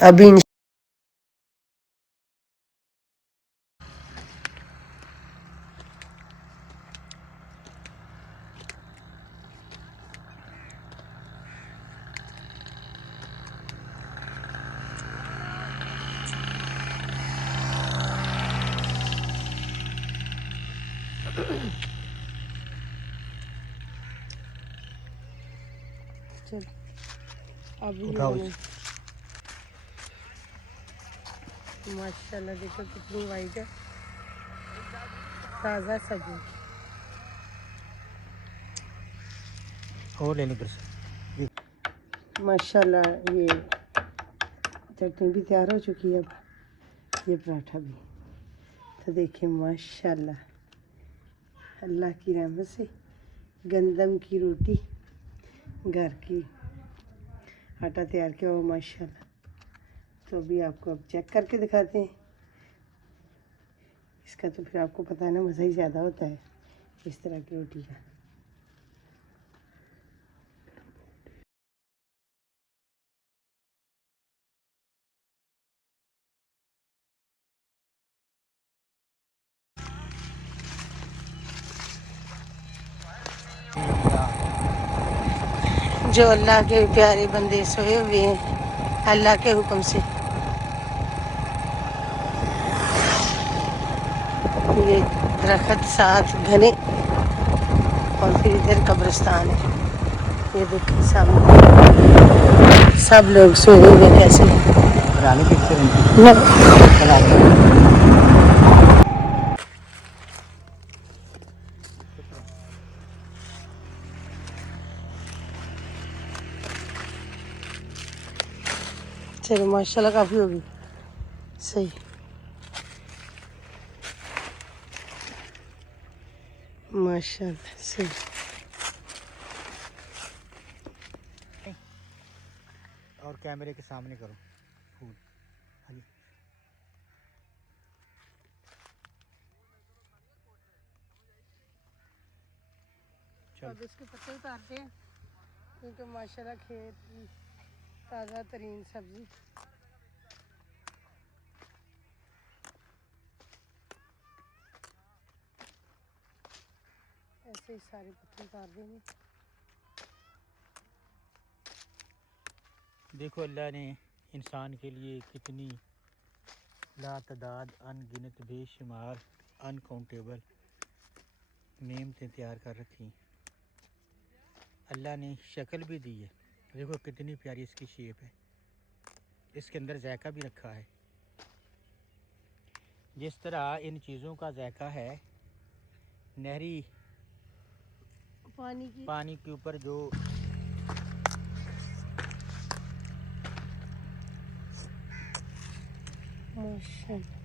अभी चल अब ये बने माशाल्लाह। देखो कितनी वाइट है, ताज़ा सब्जी। और ले लो माशाल्लाह ये चटनी भी तैयार हो चुकी है। अब ये पराठा भी, तो देखिए माशाल्लाह अल्लाह की रहमत से गंदम की रोटी, घर की आटा तैयार किया हुआ माशाल्लाह। तो अभी आपको अब चेक करके दिखाते हैं इसका। तो फिर आपको पता है ना, मज़ा ही ज़्यादा होता है इस तरह की रोटी का। जो अल्लाह के प्यारे बंदे सोए हुए हैं अल्लाह के हुक्म से। ये दरख्त साथ घने, और फिर इधर कब्रिस्तान है। ये देखिए सामने सब लोग सोए हुए कैसे। चलो माशाल्लाह काफ़ी होगी, सही माशाल्लाह सही। और कैमरे के सामने करो फूल। अब इसके पत्ते उतारते हैं क्योंकि माशाल्लाह खेत की ताज़ा तरीन सब्ज़ी। ऐसे ही सारे पत्ते उतार देंगे। देखो अल्लाह ने इंसान के लिए कितनी लातादाद, अनगिनत, बेशुमार, अनकाउंटेबल नेमतें तैयार कर रखी। अल्लाह ने शक्ल भी दी है, देखो कितनी प्यारी इसकी शेप है। इसके अंदर जायका भी रखा है। जिस तरह इन चीज़ों का जायका है नहरी पानी के ऊपर जो माशाल्लाह।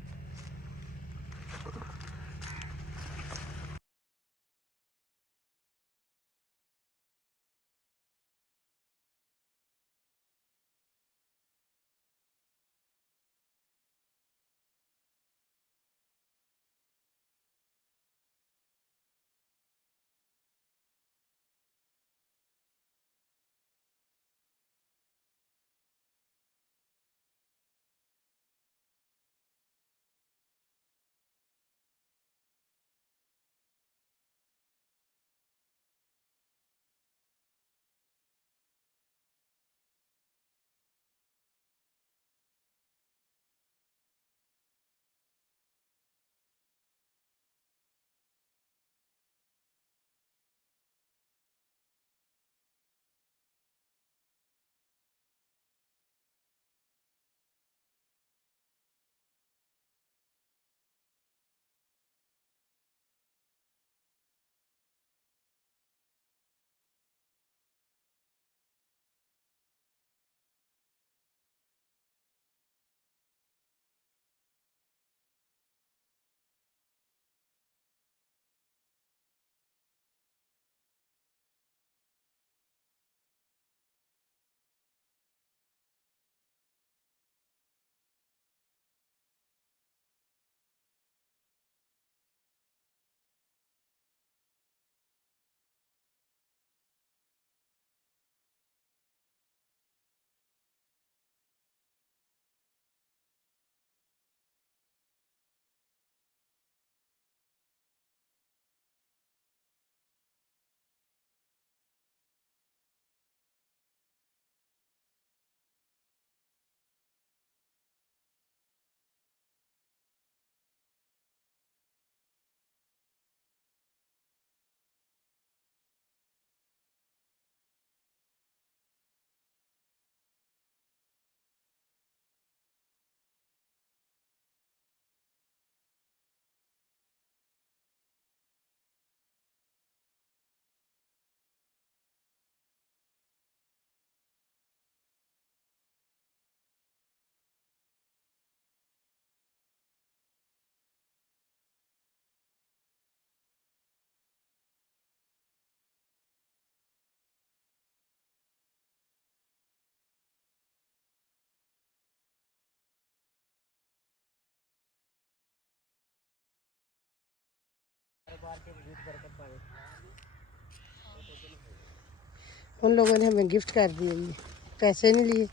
उन लोगों ने हमें गिफ्ट कर दिए, ये पैसे नहीं लिए।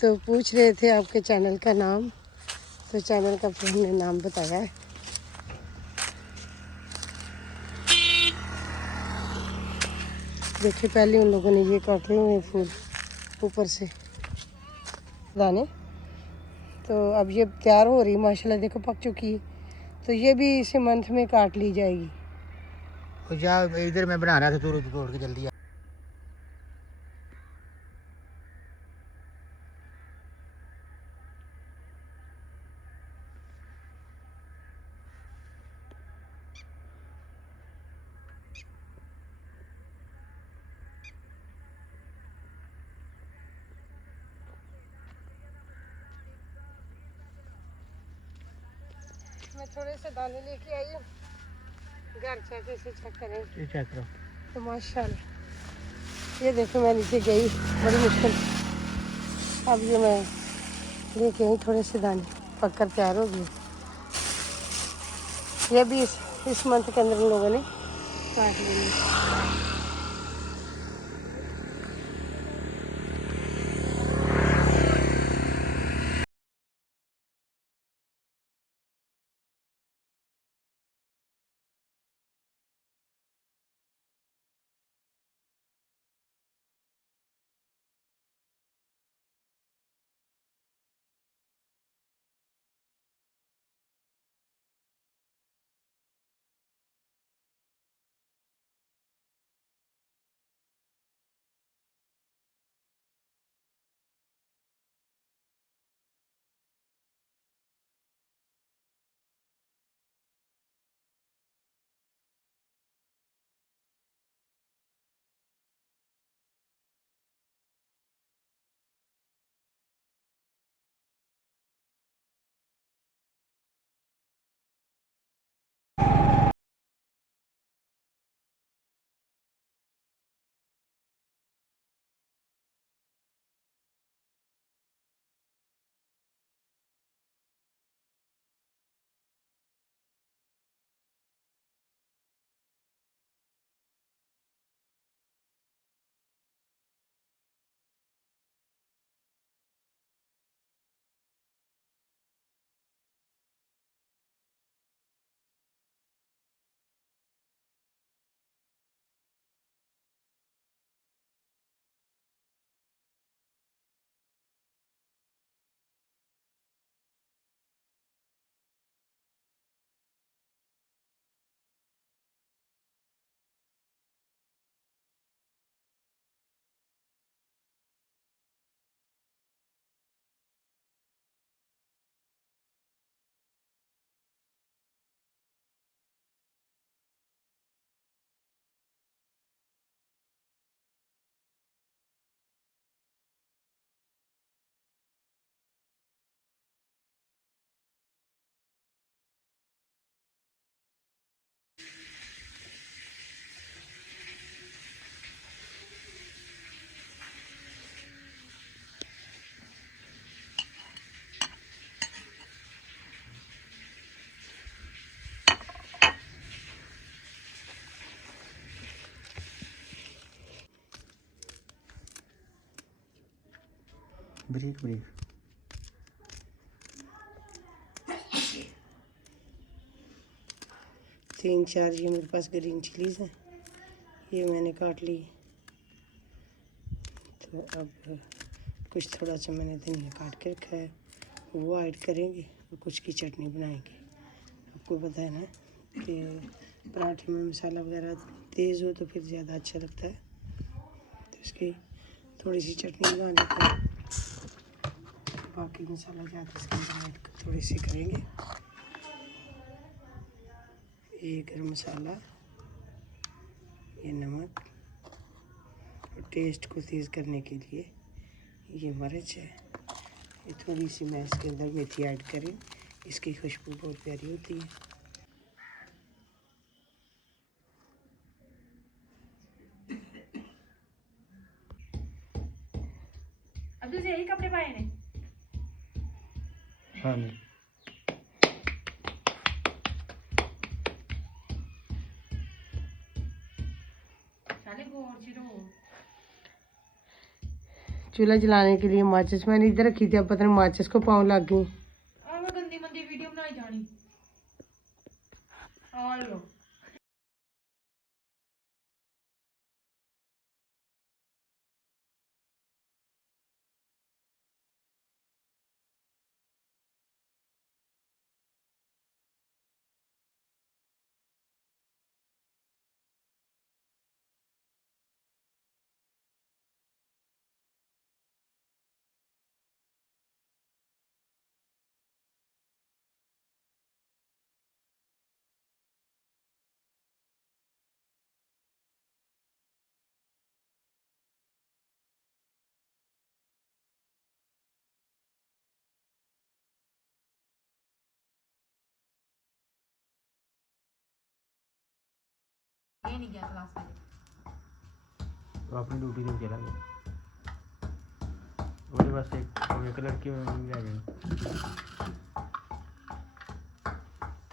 तो पूछ रहे थे आपके चैनल का नाम, तो चैनल का फिर हमने नाम बताया है। देखिए पहले उन लोगों ने ये काटे हुए हैं फूल ऊपर से दाने, तो अब ये तैयार हो रही माशाल्लाह, देखो पक चुकी है। तो ये भी इसी मंथ में काट ली जाएगी। तो जा इधर मैं बना रहा था, तोड़ तोड़ के जल्दी आ। मैं थोड़े से दाने लेके आई हूँ, घर जाके से चेक करें। ये चेक करो। तो माशाल्लाह ये देखो मैं नीचे गई बड़ी मुश्किल, अब ये मैं लेके आई थोड़े से दाने, पककर तैयार हो गई। ये भी इस मंथ के अंदर इन लोगों ने काट लेंगे। ब्रेक ब्रेक 3-4 ये मेरे पास ग्रीन चिलीज़ हैं, ये मैंने काट ली। तो अब कुछ थोड़ा सा मैंने धनिया काट के रखा है, वो ऐड करेंगे और कुछ की चटनी बनाएंगे। आपको पता है ना कि पराठे में मसाला वगैरह तेज़ हो तो फिर ज़्यादा अच्छा लगता है, तो इसकी थोड़ी सी चटनी बना लेते हैं। बाकी मसाला ज़्यादा इसके अंदर ऐड थोड़ी सी करेंगे। ये गरम मसाला, ये नमक, और टेस्ट को तेज़ करने के लिए ये मिर्च है। ये थोड़ी सी मैं इसके अंदर मेथी ऐड करें, इसकी खुशबू बहुत प्यारी होती है। अब तुझे यही कपड़े पाए ने? हाँ जी। चूल्हा जलाने के लिए माचिस मैंने इधर रखी थी, अब पता नहीं माचिस को पाँव लग गई। मैं गंदी मंदी वीडियो बनाई जानी। आ लो ये नहीं गया क्लास में। तो अपनी ड्यूटी से चला गया। ਉਹਦੇ ਵਾਸਤੇ ਇੱਕ ਲੜਕੀ ਲੈ ਜਾਣੀ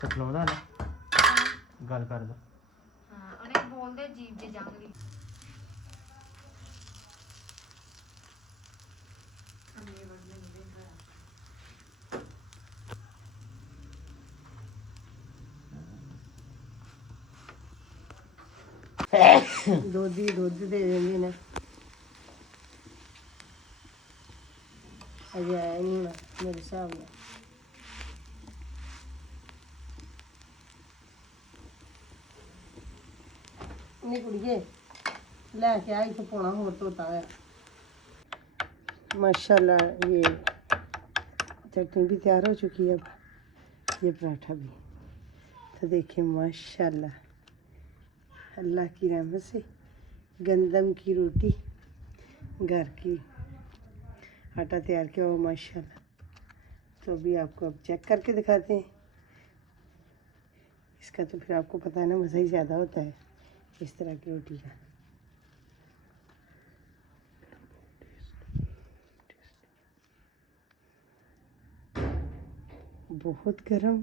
ਤਕਲਾਉਂਦਾ ਨਾ ਗੱਲ ਕਰਦਾ। ਹਾਂ ਉਹਨੇ ਬੋਲਦੇ ਜੀਭ ਦੇ ਜੰਗਲੀ। ਦੁੱਧ ਦੇ ਦਿੰਦੀ ਨਾ, ਅਜੇ ਆਇਆ ਨਹੀਂ ਹੋਣਾ ਮੇਰੇ ਹਿਸਾਬ ਨਾਲ। ਨਹੀਂ ਕੁੜੀਏ ਲੈ ਕੇ ਆ, ਇੱਥੇ ਪਾਉਣਾ ਹੋਰ ਧੋਤਾ है। माशाल्लाह ये चटनी भी तैयार हो चुकी है, अब ये पराठा भी। तो देखिए माशाल्लाह अल्लाह की रहमत से गंदम की रोटी, घर की आटा तैयार किया हुआ माशाल्लाह। तो अभी आपको अब चेक करके दिखाते हैं इसका। तो फिर आपको पता है ना, मज़ा ही ज़्यादा होता है इस तरह की रोटी का। बहुत गर्म,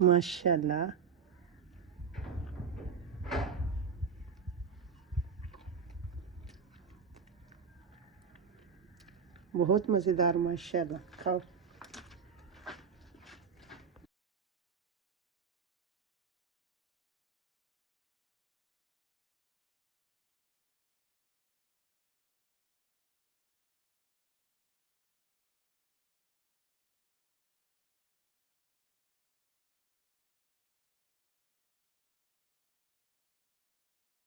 माशाल्लाह बहुत मज़ेदार माशाल्लाह। खाओ।